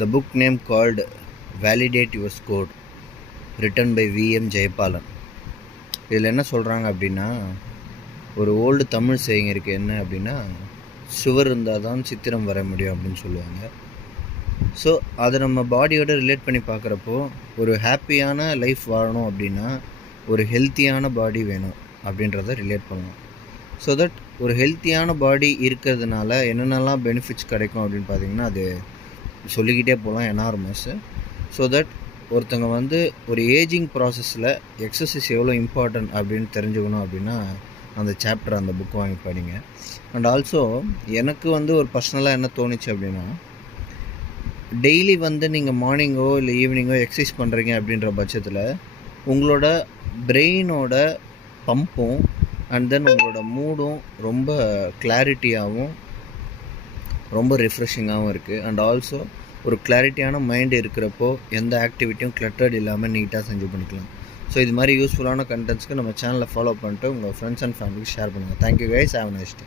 The book name called Validate Your Score, written by V.M. Jayabalan. இதில் என்ன சொல்கிறாங்க அப்படின்னா, ஒரு ஓல்டு தமிழ் சேயிங் இருக்குது. என்ன அப்படின்னா, சுவர் இருந்தால் தான் சித்திரம் வர முடியும் அப்படின்னு சொல்லுவாங்க. ஸோ அதை நம்ம பாடியோட ரிலேட் பண்ணி பார்க்குறப்போ, ஒரு ஹாப்பியான லைஃப் வாழணும் அப்படின்னா ஒரு ஹெல்த்தியான பாடி வேணும் அப்படின்றத ரிலேட் பண்ணலாம். ஸோ தட் ஒரு ஹெல்த்தியான பாடி இருக்கிறதுனால என்னென்னலாம் பெனிஃபிட்ஸ் கிடைக்கும் அப்படின்னு பார்த்திங்கன்னா, அது சொல்லிக்கிட்டே போகலாம், எனார்மஸ். ஸோ தட் ஒருத்தங்க வந்து ஒரு ஏஜிங் ப்ராசஸில் எக்ஸசைஸ் எவ்வளோ இம்பார்ட்டன்ட் அப்படின்னு தெரிஞ்சுக்கணும் அப்படின்னா அந்த சாப்டர், அந்த புக் வாங்கி படிங்க. அண்ட் ஆல்சோ எனக்கு வந்து ஒரு பர்சனலாக என்ன தோணுச்சு அப்படின்னா, டெய்லி வந்து நீங்கள் மார்னிங்கோ இல்லை ஈவினிங்கோ எக்ஸசைஸ் பண்ணுறீங்க அப்படின்ற பட்சத்தில் உங்களோட பிரெயினோட பம்பும் அண்ட் தென் உங்களோட மூடும் ரொம்ப கிளாரிட்டியாகவும் ரொம்ப ரிஃப்ரெஷிங்காகவும் இருக்குது. அண்ட் ஆல்சோ ஒரு கிளாரிட்டியான மைண்டு இருக்கிறப்போ எந்த ஆக்டிவிட்டியும் கிளட்டர்ட் இல்லாமல் நீட்டாக செஞ்சு பண்ணிக்கலாம். ஸோ இது மாதிரி யூஸ்ஃபுல்லான கண்டென்ட்ஸ்க்கு நம்ம சேனலை ஃபாலோ பண்ணிட்டு உங்கள் ஃப்ரெண்ட்ஸ் அண்ட் ஃபேமிலிக்கு ஷேர் பண்ணுங்கள். Thank you guys, have a nice day.